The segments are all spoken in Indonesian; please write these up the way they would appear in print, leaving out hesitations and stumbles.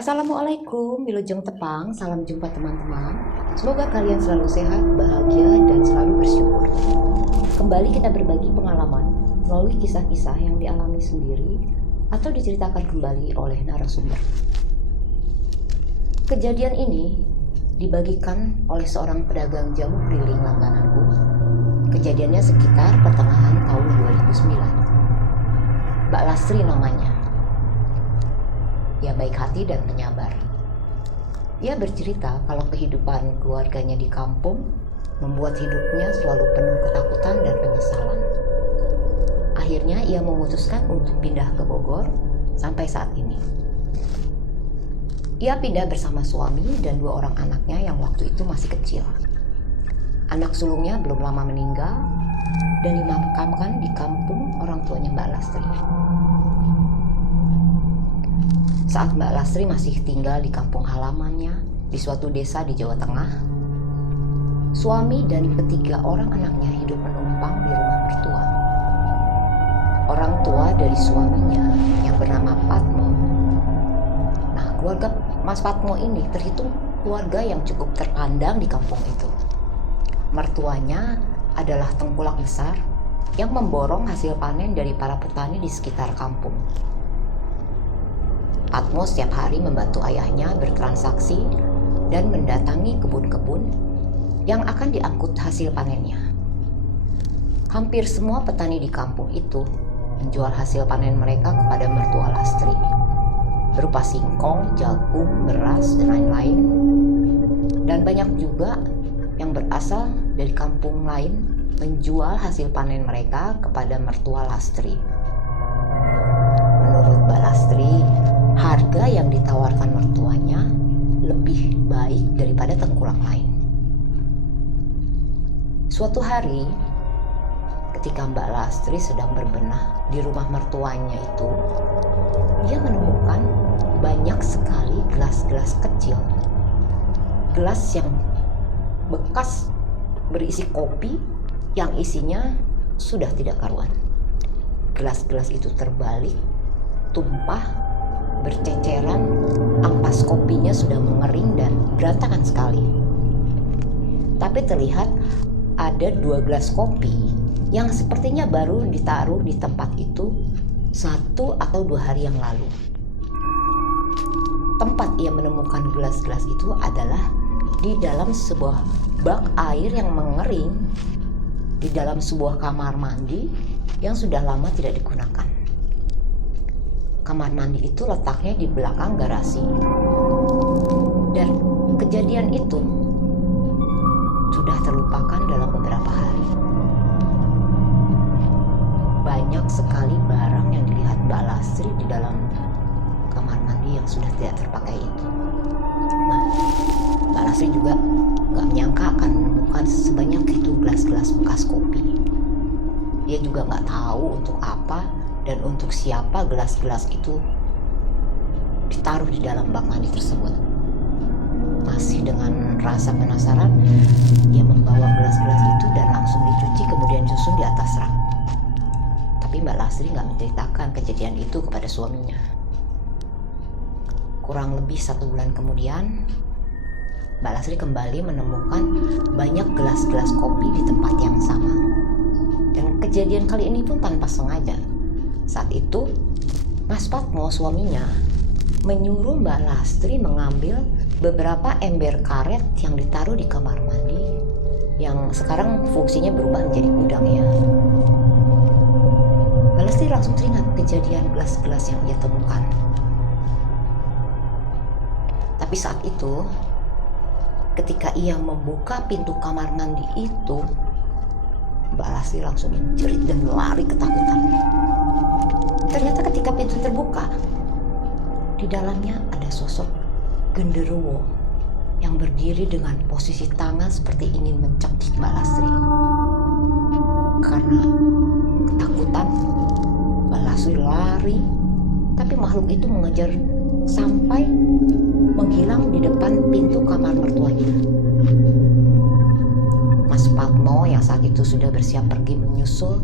Assalamualaikum, Wilujeng Tepang, salam jumpa teman-teman. Semoga kalian selalu sehat, bahagia, dan selalu bersyukur. Kembali kita berbagi pengalaman melalui kisah-kisah yang dialami sendiri atau diceritakan kembali oleh narasumber. Kejadian ini dibagikan oleh seorang pedagang jamu keliling langgananku. Kejadiannya sekitar pertengahan tahun 2009. Mbak Lastri namanya. Ia baik hati dan penyabar. Ia bercerita kalau kehidupan keluarganya di kampung membuat hidupnya selalu penuh ketakutan dan penyesalan. Akhirnya ia memutuskan untuk pindah ke Bogor sampai saat ini. Ia pindah bersama suami dan 2 orang anaknya yang waktu itu masih kecil. Anak sulungnya belum lama meninggal dan dimakamkan di kampung orang tuanya Mbak Lastri. Saat Mbak Lastri masih tinggal di kampung halamannya di suatu desa di Jawa Tengah, suami dan ketiga orang anaknya hidup menumpang di rumah mertua. Orang tua dari suaminya yang bernama Patmo. Nah, keluarga Mas Patmo ini terhitung keluarga yang cukup terpandang di kampung itu. Mertuanya adalah tengkulak besar yang memborong hasil panen dari para petani di sekitar kampung. Patmo setiap hari membantu ayahnya bertransaksi dan mendatangi kebun-kebun yang akan diangkut hasil panennya. Hampir semua petani di kampung itu menjual hasil panen mereka kepada mertua Lastri, berupa singkong, jagung, beras, dan lain-lain. Dan banyak juga yang berasal dari kampung lain menjual hasil panen mereka kepada mertua Lastri. Menurut Mbak Lastri, harga yang ditawarkan mertuanya lebih baik daripada tengkulak lain. Suatu hari, ketika Mbak Lastri sedang berbenah di rumah mertuanya itu, dia menemukan banyak sekali gelas-gelas kecil. Gelas yang bekas berisi kopi yang isinya sudah tidak karuan. Gelas-gelas itu terbalik, tumpah, berceceran, ampas kopinya sudah mengering dan berantakan sekali. Tapi terlihat ada 2 gelas kopi yang sepertinya baru ditaruh di tempat itu 1 atau 2 hari yang lalu. Tempat ia menemukan gelas-gelas itu adalah di dalam sebuah bak air yang mengering di dalam sebuah kamar mandi yang sudah lama tidak digunakan. Kamar mandi itu letaknya di belakang garasi. Dan kejadian itu sudah terlupakan dalam beberapa hari. Banyak sekali barang yang dilihat Mbak Lastri di dalam kamar mandi yang sudah tidak terpakai itu. Nah, Mbak Lastri juga gak menyangka akan menemukan sebanyak itu gelas-gelas bekas kopi. Dia juga gak tahu untuk apa dan untuk siapa gelas-gelas itu ditaruh di dalam bak mandi tersebut. Masih dengan rasa penasaran, ia membawa gelas-gelas itu dan langsung dicuci kemudian disusun di atas rak. Tapi Mbak Lastri gak menceritakan kejadian itu kepada suaminya. Kurang lebih 1 bulan kemudian, Mbak Lastri kembali menemukan banyak gelas-gelas kopi di tempat yang sama. Dan kejadian kali ini pun tanpa sengaja. Saat itu, Mas Patmo suaminya menyuruh Mbak Lastri mengambil beberapa ember karet yang ditaruh di kamar mandi yang sekarang fungsinya berubah menjadi gudang ya. Mbak Lastri langsung teringat kejadian gelas-gelas yang ia temukan. Tapi saat itu, ketika ia membuka pintu kamar mandi itu, Mbak Lastri langsung menjerit dan lari ketakutan. Ternyata ketika pintu terbuka, di dalamnya ada sosok genderuwo yang berdiri dengan posisi tangan seperti ingin mencekik Mbak Lastri. Karena ketakutan, Mbak Lastri lari, tapi makhluk itu mengejar sampai menghilang di depan pintu kamar mertuanya. Mas Patmo yang saat itu sudah bersiap pergi menyusul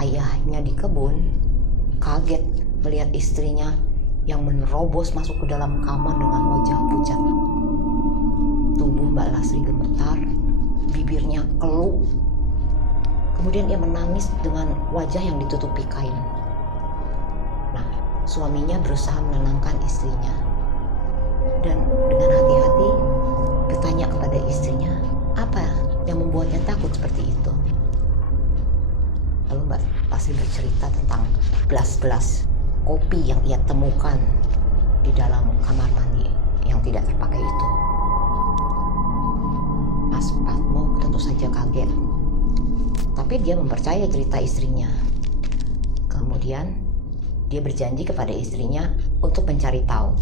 ayahnya di kebun, kaget melihat istrinya yang menerobos masuk ke dalam kamar dengan wajah pucat. Tubuh Mbak Lastri gemetar, bibirnya keluh. Kemudian ia menangis dengan wajah yang ditutupi kain. Nah, suaminya berusaha menenangkan istrinya. Dan dengan hati-hati bertanya kepada istrinya, apa yang membuatnya takut seperti itu? Lalu Mbak Lastri bercerita tentang gelas-gelas kopi yang ia temukan di dalam kamar mandi yang tidak terpakai itu. Mas Patmo tentu saja kaget, tapi dia mempercayai cerita istrinya. Kemudian dia berjanji kepada istrinya untuk mencari tahu.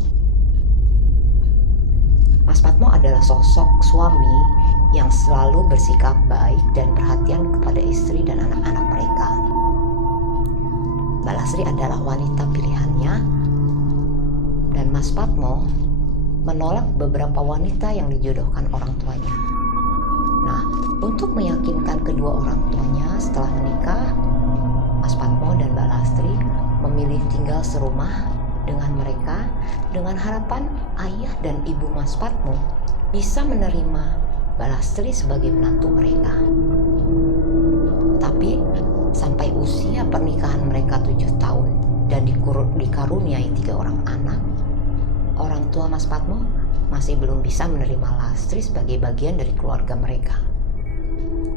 Mas Patmo adalah sosok suami yang selalu bersikap baik dan perhatian kepada istri dan anak-anak mereka. Mbak Lastri adalah wanita pilihannya, dan Mas Patmo menolak beberapa wanita yang dijodohkan orang tuanya. Nah, untuk meyakinkan kedua orang tuanya setelah menikah, Mas Patmo dan Mbak Lastri memilih tinggal serumah dengan mereka dengan harapan ayah dan ibu Mas Patmo bisa menerima Mbak Lastri sebagai menantu mereka. Tapi sampai usia pernikahan mereka 7 tahun dan dikaruniai 3 orang anak, orang tua Mas Patmo masih belum bisa menerima Lastri sebagai bagian dari keluarga mereka.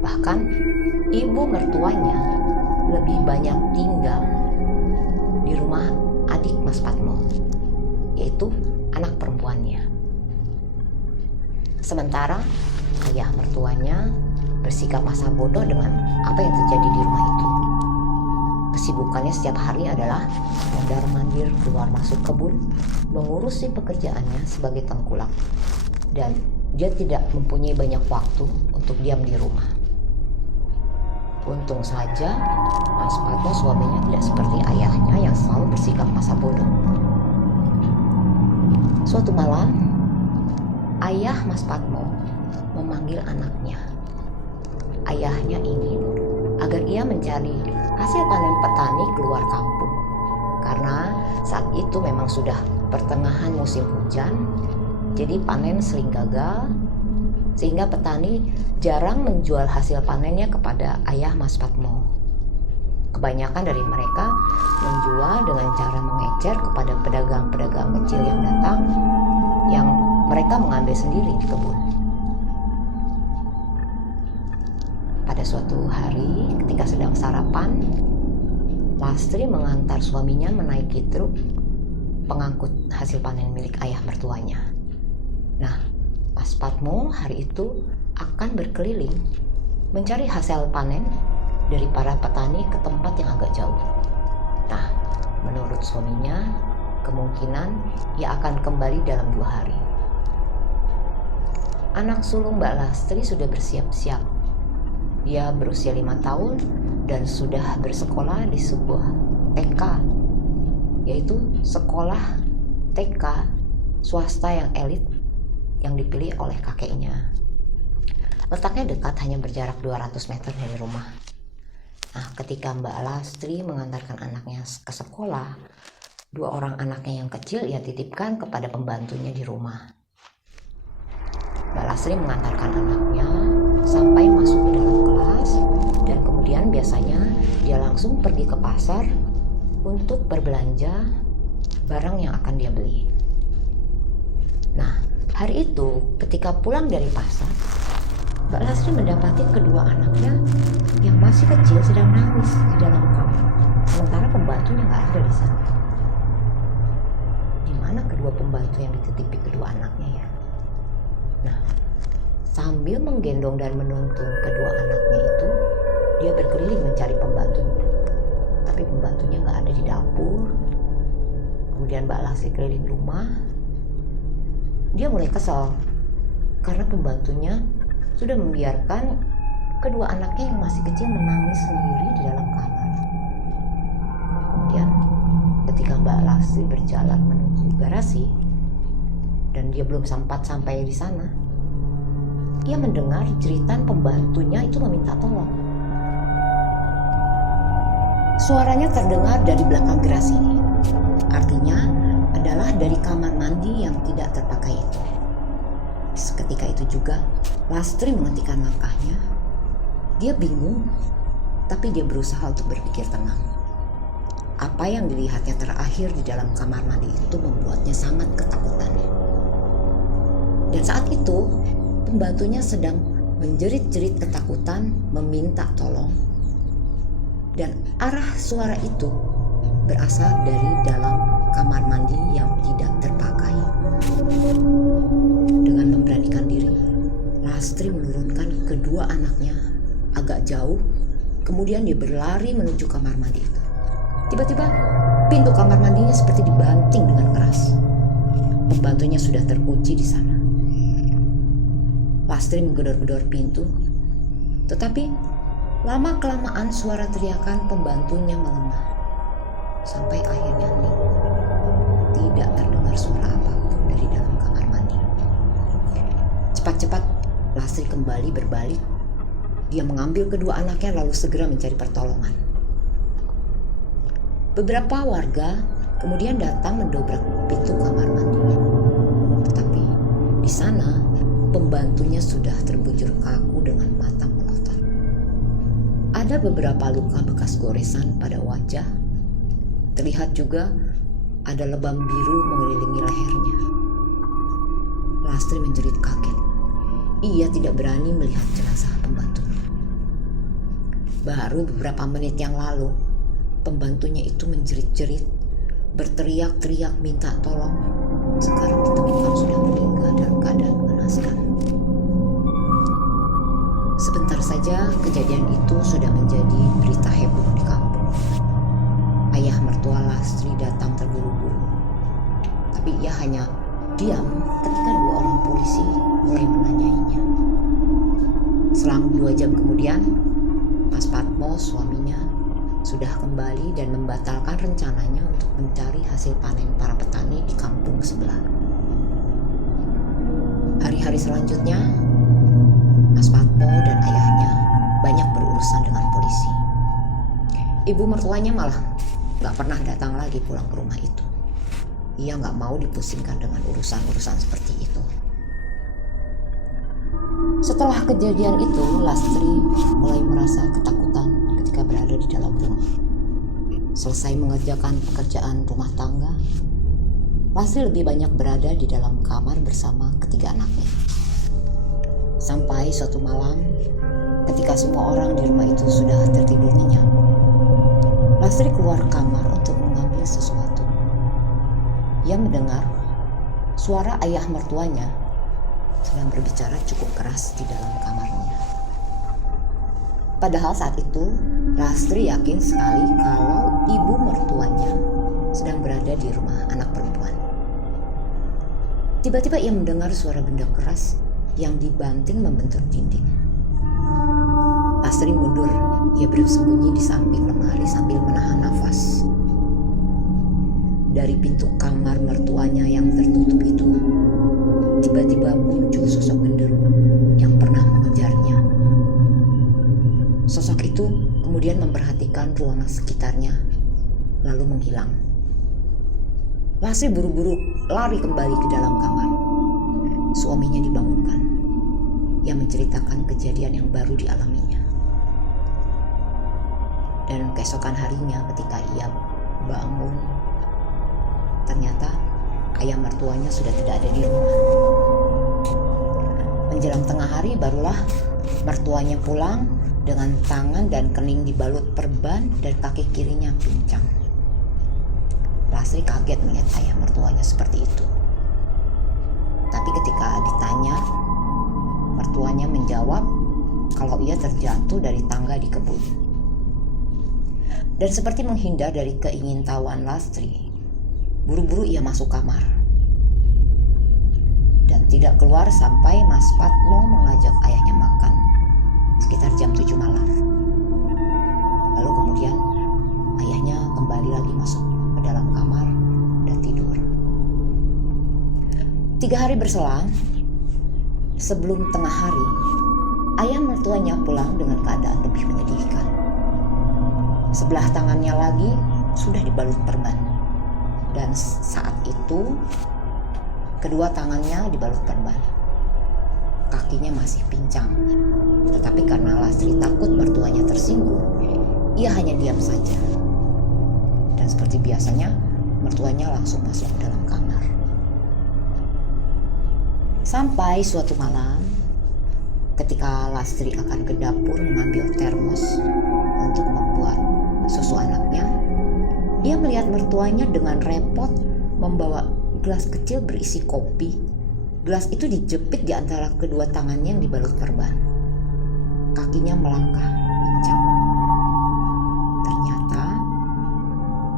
Bahkan ibu mertuanya lebih banyak tinggal di rumah adik Mas Patmo, yaitu anak perempuannya. Sementara ayah mertuanya bersikap masa bodoh dengan apa yang terjadi di rumah itu. Kesibukannya setiap hari adalah mondar-mandir keluar masuk kebun, mengurusi pekerjaannya sebagai tengkulak, dan dia tidak mempunyai banyak waktu untuk diam di rumah. Untung saja Mas Patmo suaminya tidak seperti ayahnya yang selalu bersikap masa bodoh. Suatu malam, ayah Mas Patmo memanggil anaknya. Ayahnya ingin agar ia mencari hasil panen petani keluar kampung, karena saat itu memang sudah pertengahan musim hujan, jadi panen sering gagal, sehingga petani jarang menjual hasil panennya kepada ayah Mas Patmo. Kebanyakan dari mereka menjual dengan cara mengecer kepada pedagang-pedagang kecil yang datang, yang mereka mengambil sendiri di kebun. Pada suatu hari ketika sedang sarapan, Lastri mengantar suaminya menaiki truk pengangkut hasil panen milik ayah mertuanya. Nah, Mas Patmo hari itu akan berkeliling mencari hasil panen dari para petani ke tempat yang agak jauh. Nah, menurut suaminya, kemungkinan ia akan kembali dalam 2 hari. Anak sulung Mbak Lastri sudah bersiap-siap. Dia berusia 5 tahun dan sudah bersekolah di sebuah TK, yaitu sekolah TK swasta yang elit yang dipilih oleh kakeknya. Letaknya dekat, hanya berjarak 200 meter dari rumah. Nah, ketika Mbak Lastri mengantarkan anaknya ke sekolah, 2 orang anaknya yang kecil ia titipkan kepada pembantunya di rumah. Mbak Lastri mengantarkan anaknya sampai masuk ke dalam kelas, dan kemudian biasanya dia langsung pergi ke pasar untuk berbelanja barang yang akan dia beli. Nah, hari itu ketika pulang dari pasar, Mbak Lastri mendapati kedua anaknya yang masih kecil sedang nangis di dalam kamar, sementara pembantunya nggak ada di sana. Di mana kedua pembantu yang dititipi kedua anaknya ya? Nah, sambil menggendong dan menuntun kedua anaknya itu, dia berkeliling mencari pembantunya. Tapi pembantunya nggak ada di dapur. Kemudian Mbak Lastri keliling rumah. Dia mulai kesal karena pembantunya sudah membiarkan kedua anaknya yang masih kecil menangis sendiri di dalam kamar. Kemudian ketika Mbak Lastri berjalan menuju garasi dan dia belum sempat sampai di sana, ia mendengar jeritan pembantunya itu meminta tolong. Suaranya terdengar dari belakang garasi. Artinya adalah dari kamar mandi yang tidak terpakai itu. Seketika itu juga Lastri menghentikan langkahnya. Dia bingung, tapi dia berusaha untuk berpikir tenang. Apa yang dilihatnya terakhir di dalam kamar mandi itu membuatnya sangat ketakutan. Dan saat itu, pembantunya sedang menjerit-jerit ketakutan meminta tolong. Dan arah suara itu berasal dari dalam kamar mandi yang tidak terpakai. Dengan memberanikan diri, Lastri menurunkan kedua anaknya agak jauh, kemudian dia berlari menuju kamar mandi itu. Tiba-tiba pintu kamar mandinya seperti dibanting dengan keras. Pembantunya sudah terkunci di sana. Lastri menggedor-gedor pintu, tetapi lama-kelamaan suara teriakan pembantunya melemah. Sampai akhirnya hening. Tidak terdengar suara apapun dari dalam kamar mandi. Cepat-cepat Lastri kembali berbalik. Dia mengambil kedua anaknya lalu segera mencari pertolongan. Beberapa warga kemudian datang mendobrak pintu kamar mandi. Tetapi di sana pembantunya sudah terbujur kaku dengan mata melotot. Ada beberapa luka bekas goresan pada wajah. Terlihat juga ada lebam biru mengelilingi lehernya. Lastri menjerit kaget. Ia tidak berani melihat jenazah pembantunya. Baru beberapa menit yang lalu, pembantunya itu menjerit-jerit, berteriak-teriak minta tolong. Sekarang ditemukan sudah meninggal dalam keadaan mengenaskan. Sebentar saja kejadian itu sudah menjadi berita heboh di kampung. Ayah mertua Lastri datang terburu-buru. Tapi ia hanya diam ketika dua orang polisi mulai menanyainya. Selang 2 jam kemudian, Mas Patmo, suaminya, sudah kembali dan membatalkan rencananya untuk mencari hasil panen para petani di kampung sebelah. Hari-hari selanjutnya, Mas Patmo dan ayahnya banyak berurusan dengan polisi. Ibu mertuanya malah gak pernah datang lagi pulang ke rumah itu. Ia gak mau dipusingkan dengan urusan-urusan seperti itu. Setelah kejadian itu, Lastri mulai merasa ketakutan ketika berada di dalam rumah. Selesai mengerjakan pekerjaan rumah tangga, Lastri lebih banyak berada di dalam kamar bersama ketiga anaknya. Sampai suatu malam, ketika semua orang di rumah itu sudah tertidur nyenyak, Lastri keluar kamar untuk mengambil sesuatu. Ia mendengar suara ayah mertuanya sedang berbicara cukup keras di dalam kamarnya. Padahal saat itu, Lastri yakin sekali kalau ibu mertuanya sedang berada di rumah anak perempuan. Tiba-tiba ia mendengar suara benda keras yang dibanting membentur dinding. Lastri mundur, ia bersembunyi di samping lemari sambil menahan nafas. Dari pintu kamar mertuanya yang tertutup itu, tiba-tiba muncul sosok genderuwo yang pernah mengejarnya. Sosok itu kemudian memperhatikan ruangan sekitarnya, lalu menghilang. Lastri buru-buru lari kembali ke dalam kamar. Suaminya dibangunkan. Ia menceritakan kejadian yang baru dialaminya. Dan keesokan harinya ketika ia bangun, ternyata ayah mertuanya sudah tidak ada di rumah. Menjelang tengah hari barulah mertuanya pulang dengan tangan dan kening dibalut perban dan kaki kirinya pincang. Lastri kaget melihat ayah mertuanya seperti itu. Tapi ketika ditanya, mertuanya menjawab kalau ia terjatuh dari tangga di kebun. Dan seperti menghindar dari keingintahuan Lastri, buru-buru ia masuk kamar dan tidak keluar sampai Mas Patmo mengajak ayahnya makan sekitar jam 7 malam. Lalu kemudian ayahnya kembali lagi masuk ke dalam kamar dan tidur. 3 hari berselang, sebelum tengah hari, ayah mertuanya pulang dengan keadaan lebih menyedihkan. Sebelah tangannya lagi sudah dibalut perban Dan saat itu kedua tangannya dibalut perban. Kakinya masih pincang. Tetapi karena Lastri takut mertuanya tersinggung, ia hanya diam saja. Dan seperti biasanya, mertuanya langsung masuk ke dalam kamar. Sampai suatu malam, ketika Lastri akan ke dapur mengambil termos untuk membuat susu anaknya, dia melihat mertuanya dengan repot membawa gelas kecil berisi kopi. Gelas itu dijepit di antara kedua tangannya yang dibalut perban. Kakinya melangkah pincang. Ternyata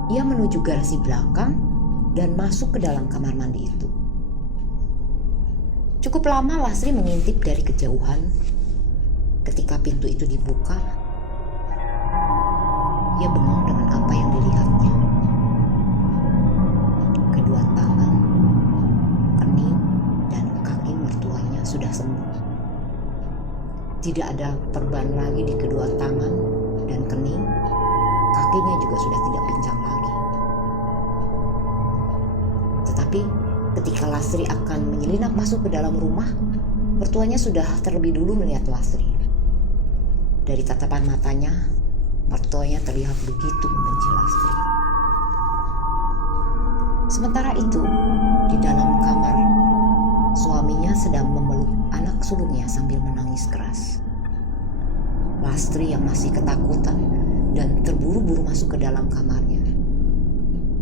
ia menuju garasi belakang dan masuk ke dalam kamar mandi itu. Cukup lama Lastri mengintip dari kejauhan. Ketika pintu itu dibuka, ia bengong dengan apa yang dilihatnya. Kedua tangan, kening, dan kaki mertuanya sudah sembuh. Tidak ada perban lagi di kedua tangan dan kening. Kakinya juga sudah tidak pincang lagi. Tetapi ketika Lastri akan menyelinap masuk ke dalam rumah, mertuanya sudah terlebih dulu melihat Lastri. Dari tatapan matanya, mertuanya terlihat begitu membenci Lastri. Sementara itu, di dalam kamar, suaminya sedang memeluk anak sulungnya sambil menangis keras. Lastri yang masih ketakutan dan terburu-buru masuk ke dalam kamarnya.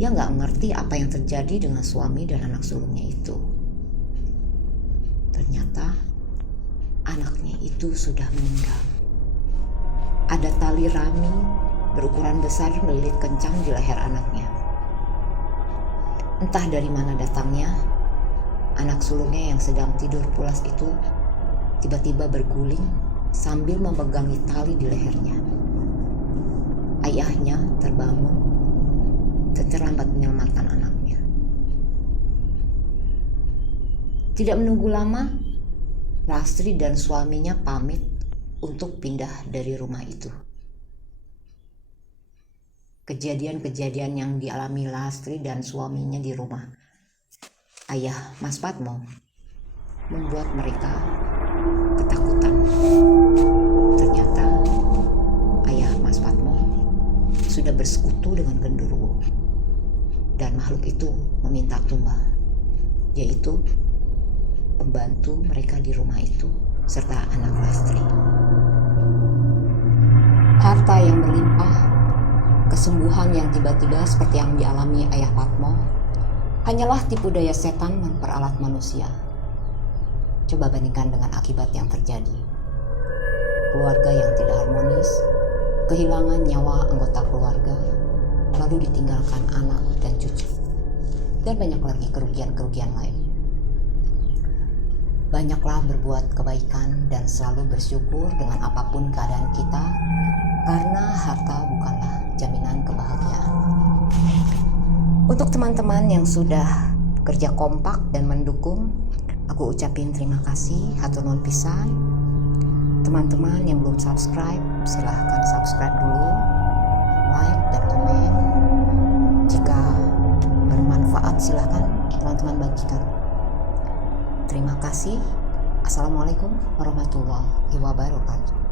Ia nggak mengerti apa yang terjadi dengan suami dan anak sulungnya itu. Ternyata anaknya itu sudah meninggal. Ada tali rami berukuran besar melilit kencang di leher anaknya. Entah dari mana datangnya, anak sulungnya yang sedang tidur pulas itu tiba-tiba berguling sambil memegangi tali di lehernya. Ayahnya terbangun dan terlambat menyelamatkan anaknya. Tidak menunggu lama, Lastri dan suaminya pamit untuk pindah dari rumah itu. Kejadian-kejadian yang dialami Lastri dan suaminya di rumah ayah Mas Patmo membuat mereka ketakutan. Ternyata ayah Mas Patmo sudah bersekutu dengan genderuwo, dan makhluk itu meminta tumbal, yaitu pembantu mereka di rumah itu serta anak Lastri. Harta yang berlimpah, kesembuhan yang tiba-tiba seperti yang dialami ayah Patmo hanyalah tipu daya setan memperalat manusia. Coba bandingkan dengan akibat yang terjadi. Keluarga yang tidak harmonis, kehilangan nyawa anggota keluarga, lalu ditinggalkan anak dan cucu, dan banyak lagi kerugian-kerugian lain. Banyaklah berbuat kebaikan dan selalu bersyukur dengan apapun keadaan kita, karena harta bukanlah jaminan kebahagiaan. Untuk teman-teman yang sudah kerja kompak dan mendukung, aku ucapin terima kasih, hatur nuhun pisan. Teman-teman yang belum subscribe, silahkan subscribe dulu, like dan komen. Jika bermanfaat, silahkan teman-teman bagikan. Terima kasih. Assalamualaikum warahmatullahi wabarakatuh.